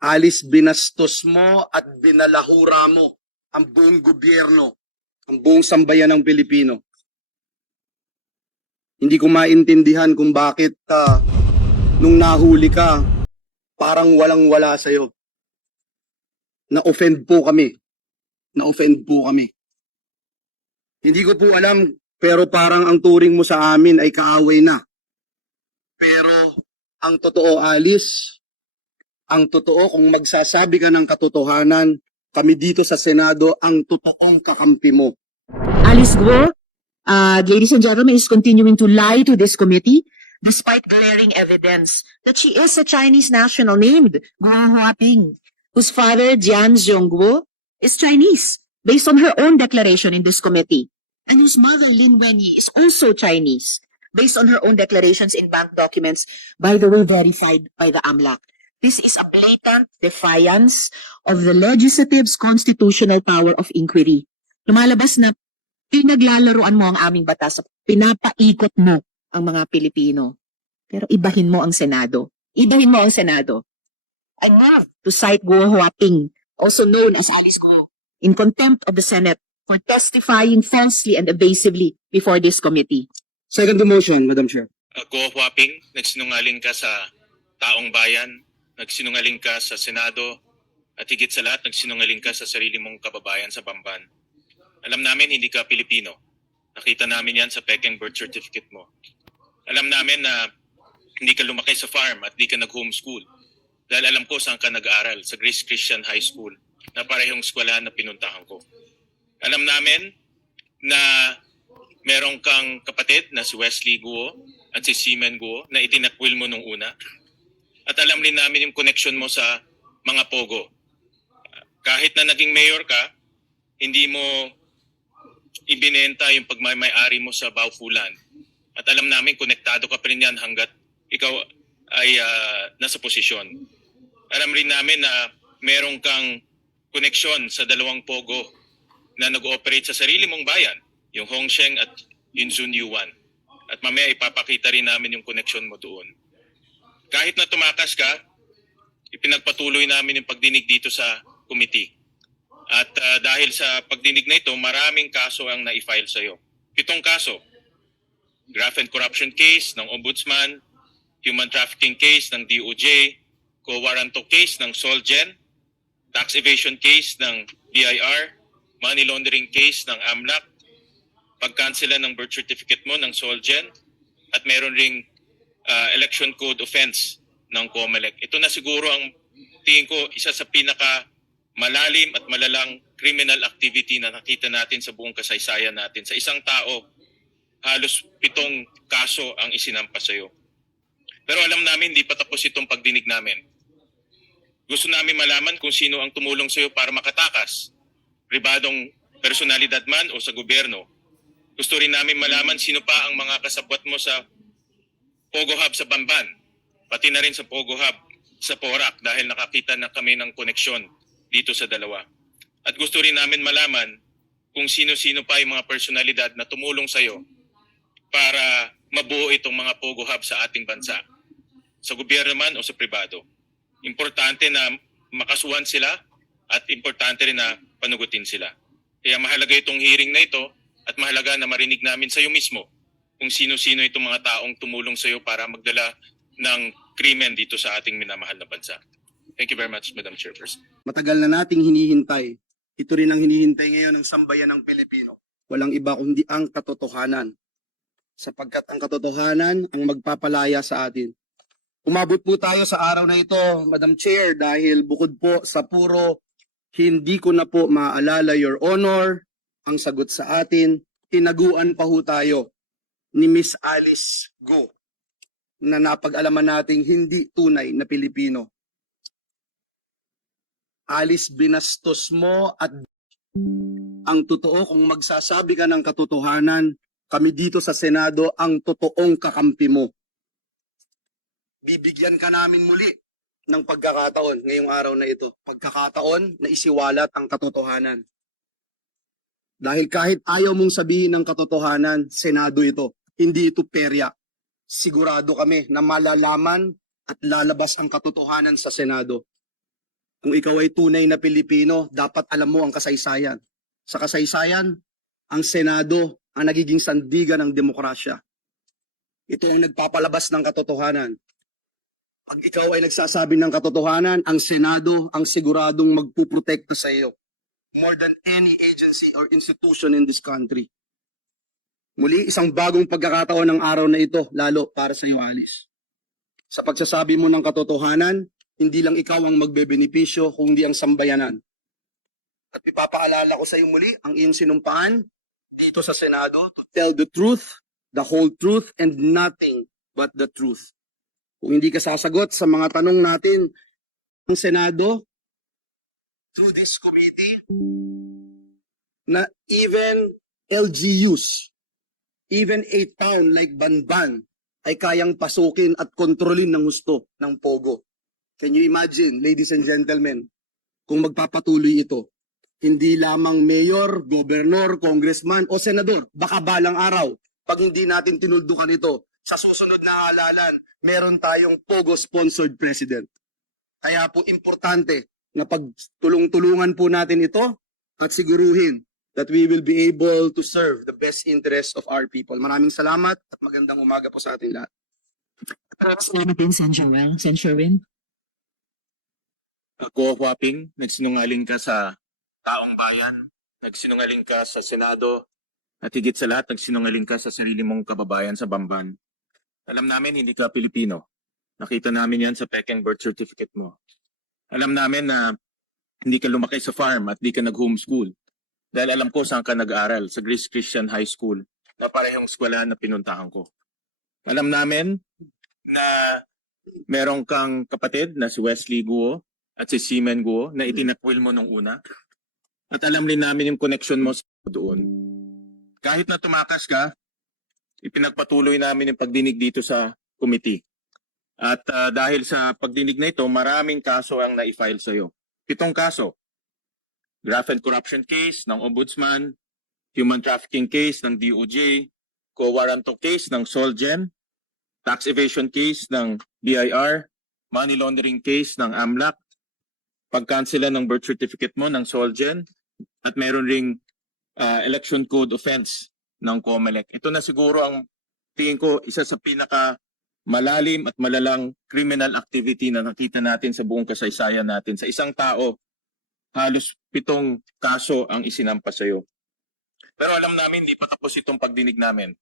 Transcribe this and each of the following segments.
Alice, binastos mo at binalahura mo ang buong gobyerno, ang buong sambayan ng Pilipino. Hindi ko maintindihan kung bakit nung nahuli ka, parang walang-wala sa'yo. Na-offend po kami. Na-offend po kami. Hindi ko po alam, pero parang ang turing mo sa amin ay kaaway na. Pero ang totoo, Alice, ang totoo, kung magsasabi ka ng katotohanan, kami dito sa Senado ang totoong kakampi mo. Alice Guo, ladies and gentlemen, is continuing to lie to this committee despite glaring evidence that she is a Chinese national named Guo Huaping, whose father, Jian Zhongguo, is Chinese, based on her own declaration in this committee, and whose mother, Lin Wenyi, is also Chinese, based on her own declarations in bank documents, by the way, verified by the AMLAC. This is a blatant defiance of the legislative's constitutional power of inquiry. Lumalabas na pinaglalaruan mo ang aming batas, pinapaikot mo ang mga Pilipino. Pero ibahin mo ang Senado. Ibahin mo ang Senado. I move to cite Guo Huaping, also known as Alice Guo, in contempt of the Senate for testifying falsely and evasively before this committee. Second to motion, Madam Chair. Guo Huaping, nagsinungaling ka sa taong bayan, nagsinungaling ka sa Senado, at higit sa lahat, nagsinungaling ka sa sarili mong kababayan sa Bamban. Alam namin hindi ka Pilipino. Nakita namin yan sa pekeng birth certificate mo. Alam namin na hindi ka lumaki sa farm at hindi ka nag-homeschool. Dahil alam ko saan ka nag-aaral, sa Grace Christian High School, na parehong eskwelahan na pinuntahan ko. Alam namin na meron kang kapatid na si Wesley Guo at si Seaman Guo na itinakwil mo nung una. At alam din namin yung connection mo sa mga pogo. Kahit na naging mayor ka, hindi mo ibinenta yung pagmamay-ari mo sa Baufulan. At alam namin, konektado ka pa rin yan hanggat ikaw ay nasa posisyon. Alam rin namin na meron kang koneksyon sa dalawang pogo na nag-ooperate sa sarili mong bayan, yung Hongsheng at yung Zunyuan. At mamaya ipapakita rin namin yung koneksyon mo doon. Kahit na tumakas ka, ipinagpatuloy namin yung pagdinig dito sa committee. At dahil sa pagdinig na ito, maraming kaso ang na-file sa iyo. 7 kaso. Graft and corruption case ng Ombudsman, human trafficking case ng DOJ, co-warranto case ng Solgen, tax evasion case ng BIR, money laundering case ng AMLAC, pagkansela ng birth certificate mo ng Solgen, at meron ring election code offense ng COMELEC. Ito na siguro ang tingin ko isa sa pinaka malalim at malalang criminal activity na nakita natin sa buong kasaysayan natin. Sa isang tao, halos 7 kaso ang isinampa sa iyo. Pero alam namin, hindi pa tapos itong pagdinig namin. Gusto namin malaman kung sino ang tumulong sa iyo para makatakas. Pribadong personalidad man o sa gobyerno. Gusto rin namin malaman sino pa ang mga kasabwat mo sa Pogo Hub sa Bamban, pati na rin sa Pogo Hub sa Porac dahil nakakita na kami ng koneksyon dito sa dalawa. At gusto rin namin malaman kung sino-sino pa yung mga personalidad na tumulong sa iyo para mabuo itong mga Pogo Hub sa ating bansa, sa gobyerno man o sa pribado. Importante na makasuhan sila at importante rin na panugutin sila. Kaya mahalaga itong hearing na ito at mahalaga na marinig namin sa iyo mismo kung sino-sino itong mga taong tumulong sa iyo para magdala ng krimen dito sa ating minamahal na bansa. Thank you very much, Madam Chairperson. Matagal na nating hinihintay. Ito rin ang hinihintay ngayon ng sambayan ng Pilipino. Walang iba kundi ang katotohanan. Sapagkat ang katotohanan ang magpapalaya sa atin. Umabot po tayo sa araw na ito, Madam Chair, dahil bukod po sa puro hindi ko na po maalala, Your Honor, ang sagot sa atin, tinaguan pa ho tayo ni Miss Alice Guo na napag-alaman nating hindi tunay na Pilipino. Alice, binastos mo at ang totoo, kung magsasabi ka ng katotohanan, kami dito sa Senado ang totoong kakampi mo. Bibigyan ka namin muli ng pagkakataon ngayong araw na ito. Pagkakataon na isiwalat ang katotohanan. Dahil kahit ayaw mong sabihin ng katotohanan, Senado ito. Hindi ito perya. Sigurado kami na malalaman at lalabas ang katotohanan sa Senado. Kung ikaw ay tunay na Pilipino, dapat alam mo ang kasaysayan. Sa kasaysayan, ang Senado ang nagiging sandigan ng demokrasya. Ito ang nagpapalabas ng katotohanan. Pag ikaw ay nagsasabi ng katotohanan, ang Senado ang siguradong magpuprotekta sa iyo. More than any agency or institution in this country. Muli, isang bagong pagkakataon ng araw na ito, lalo para sa iyo, Alice. Sa pagsasabi mo ng katotohanan, hindi lang ikaw ang magbebenepisyo, kundi ang sambayanan. At ipapaalala ko sa iyo muli ang iyong sinumpaan dito sa Senado to tell the truth, the whole truth, and nothing but the truth. Kung hindi ka sasagot sa mga tanong natin ng Senado, through this committee, na even LGUs, even a town like Banban, ay kayang pasukin at kontrolin ng gusto ng Pogo. Can you imagine, ladies and gentlemen, kung magpapatuloy ito? Hindi lamang mayor, gobernador, congressman o senador, baka balang araw, pag hindi natin tinuldukan ito, sa susunod na halalan, meron tayong Pogo-sponsored president. Kaya po importante na pagtulong-tulungan po natin ito at siguruhin that we will be able to serve the best interests of our people. Maraming salamat at magandang umaga po sa ating lahat. Salamat din, Sen. Joel. Sen. Sherwin. Go Huaping, nagsinungaling ka sa taong bayan, nagsinungaling ka sa Senado, at higit sa lahat, nagsinungaling ka sa sarili mong kababayan sa Bamban. Alam namin, hindi ka Pilipino. Nakita namin yan sa pekeng birth certificate mo. Alam namin na hindi ka lumaki sa farm at hindi ka nag-homeschool. Dahil alam ko saan ka nag-aaral, sa Grace Christian High School, na parehong eskwela na pinuntahan ko. Alam namin na merong kang kapatid na si Wesley Guo at si Seaman Guo na itinakwil mo nung una. At alam rin namin yung connection mo doon. Kahit na tumakas ka, ipinagpatuloy namin yung pagdinig dito sa committee. At dahil sa pagdinig na ito, maraming kaso ang na-file sa iyo. 7 kaso. Graft and corruption case ng Ombudsman, human trafficking case ng DOJ, co-warranto case ng Solgen, tax evasion case ng BIR, money laundering case ng AMLAC, pagkansela ng birth certificate mo ng Solgen, at meron ring election code offense ng COMELEC. Ito na siguro ang tingin ko isa sa pinaka malalim at malalang criminal activity na nakita natin sa buong kasaysayan natin. Sa isang tao, halos 7 kaso ang isinampas sa iyo. Pero alam namin, hindi pa tapos itong pagdinig namin.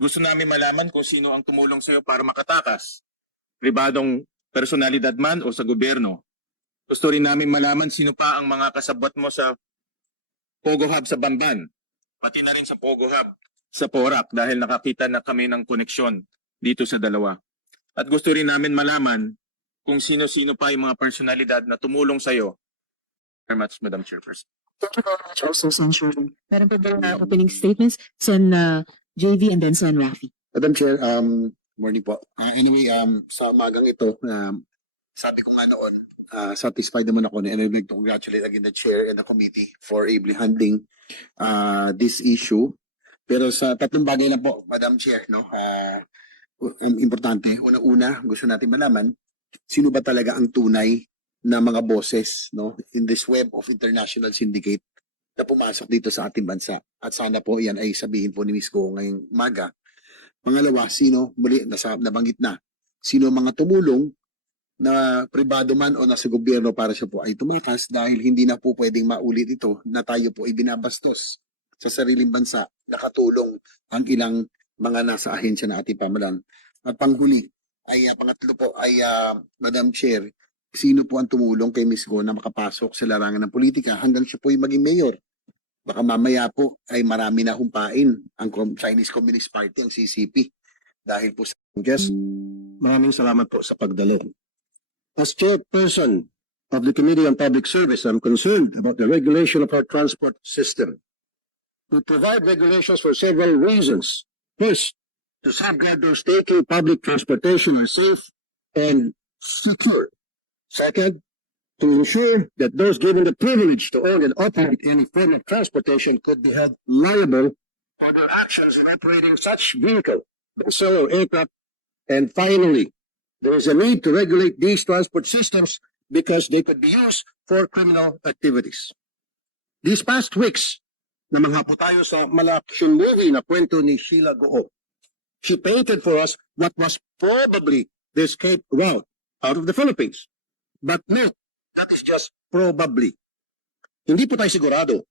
Gusto namin malaman kung sino ang tumulong sa iyo para makatakas. Pribadong personalidad man o sa gobyerno. Gusto rin namin malaman sino pa ang mga kasabot mo sa Pogo Hub sa Bamban, pati na rin sa Pogo Hub sa Porac dahil nakakita na kami ng koneksyon dito sa dalawa. At gusto rin namin malaman kung sino-sino pa yung mga personalidad na tumulong sa iyo. Very much, Madam Chairperson. Thank you very much also, Sen. Sherwin. Meron pa ba opening statements? Sen. JV and then Sen. Rafi. Madam Chair, morning po. Anyway, sa umagang ito, sabi ko nga noon, satisfied naman ako and I'd like to congratulate again the Chair and the Committee for ably handling this issue. Pero sa 3 bagay lang po, Madam Chair, no? Ang importante, una-una, gusto natin malaman, sino ba talaga ang tunay na mga boses, no? In this web of international syndicate na pumasok dito sa ating bansa. At sana po yan ay sabihin po ni Ms. Go ngayong maga. Pangalawa, sino, muli, nabanggit na, sino mga tumulong na pribado man o nasa gobyerno para siya po ay tumakas dahil hindi na po pwedeng maulit ito na tayo po ay binabastos sa sariling bansa, nakatulong ang ilang mga nasa ahensya na ating pamalan. At panghuli, ay pangatlo po ay Madam Chair, sino po ang tumulong kay Ms. Go na makapasok sa larangan ng politika hanggang siya po ay maging mayor? Baka mamaya po ay marami na humpain ang Chinese Communist Party, ang CCP. Dahil po sa Yes, maraming salamat po sa pagdalo. As chairperson of the Committee on Public Service, I'm concerned about the regulation of our transport system. We provide regulations for several reasons. First, to safeguard those taking public transportation are safe and secure. Second, to ensure that those given the privilege to own and operate any form of transportation could be held liable for their actions in operating such vehicle, vessel or aircraft. And finally, there is a need to regulate these transport systems because they could be used for criminal activities. These past weeks, namangha po tayo sa mala-action movie na kwento ni Sheila Goo. She painted for us what was probably the escape route out of the Philippines. But no, that is just probably. Hindi po tayo sigurado.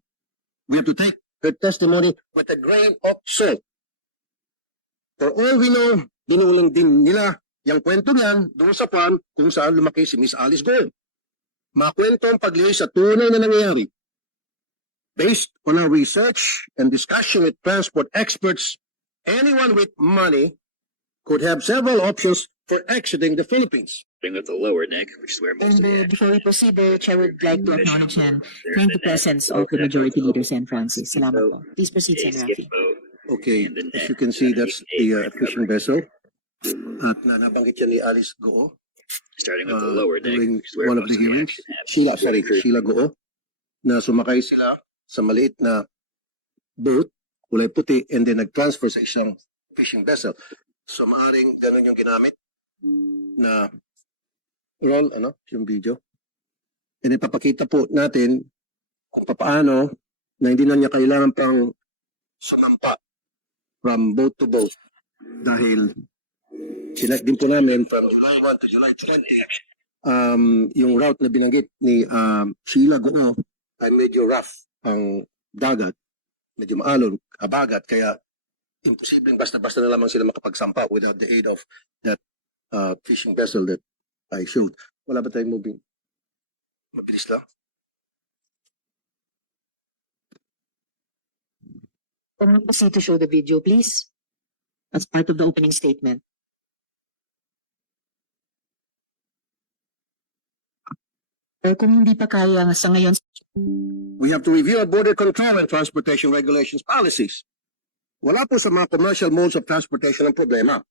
We have to take her testimony with a grain of salt. For all we know, binulang din nila yung kwento niyan doon sa farm kung saan lumaki si Miss Alice Go. Mga kwento ang paglihis sa tunay na nangyayari. Based on our research and discussion with transport experts, anyone with money could have several options for exiting the Philippines. With the lower neck, which is where most of the Before we proceed, the Chair would like to acknowledge and thank the presence of the Majority Leader, Sen. Francis. Salamat po. Please proceed, Sen. Rafi. Okay, as you can see, that's the fishing vessel. At nabanggit yan ni Alice Goo starting with the lower neck, during which is where one of most the of the hearings. action happens. Sheila Goo, na sumakay sila sa maliit na boat, kulay puti, and then nag-transfer sa isang fishing vessel. So maaring ganun yung ginamit na roll, yung video. And ipapakita po natin kung paano na hindi na niya kailangan pang sumampa from boat to boat. Dahil sinek din po namin from July 1 to July 20, yung route na binanggit ni Sheila Goo ay medyo rough ang dagat, medyo maalon, habagat, kaya imposibleng basta-basta na lamang sila makapagsampa without the aid of that fishing vessel that I showed. Wala ba tayong moving? Mabilis lang. Can we proceed to show the video, please? As part of the opening statement. O kung hindi pa kaya sa ngayon, We have to review our border control and transportation regulations policies. Wala po sa mga commercial modes of transportation ang problema.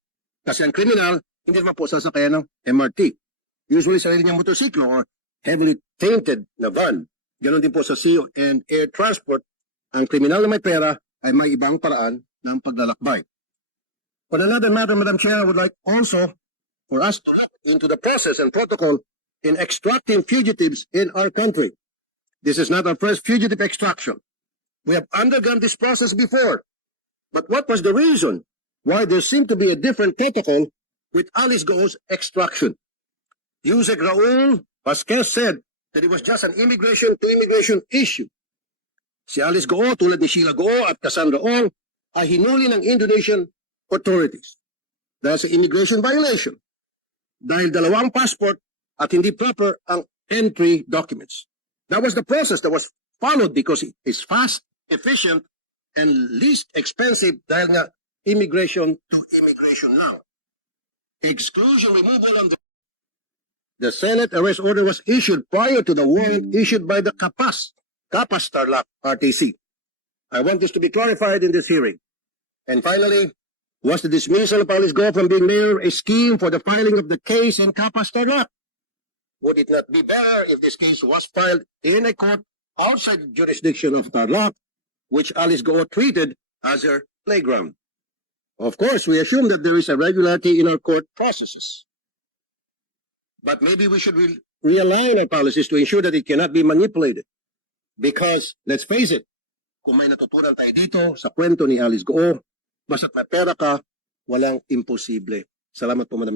Kasi ang criminal, hindi naman po sasakayan ng MRT. Usually sarili niyang motorsiklo or heavily tainted na van. Ganon din po sa sea and air transport. Ang criminal na may pera ay may ibang paraan ng paglalakbay. On another matter, Madam Chair, I would like also for us to look into the process and protocol in extracting fugitives in our country. This is not our first fugitive extraction. We have undergone this process before. But what was the reason why there seemed to be a different protocol with Alice Goo's extraction? Yusek Raul Vasquez said that it was just an immigration-to-immigration issue. Si Alice Goo, tulad ni Sheila Goo at Cassandra Ong, ay hinuli ng Indonesian authorities dahil sa immigration violation. Dahil dalawang passport at hindi proper ang entry documents. That was the process that was followed because it is fast, efficient, and least expensive dahil nga immigration to immigration now. Exclusion removal on the Senate arrest order was issued prior to the warrant issued by the Kapas Tarlac RTC. I want this to be clarified in this hearing. And finally, was the dismissal of Alice Go from being mayor a scheme for the filing of the case in Kapas Tarlac? Would it not be better if this case was filed in a court outside the jurisdiction of Tarlac, which Alice Go treated as her playground? Of course, we assume that there is a regularity in our court processes. But maybe we should realign our policies to ensure that it cannot be manipulated. Because, let's face it, kung may natutunan tayo dito sa kwento ni Alice Go, basta't may pera ka, walang imposible. Salamat po, Madam.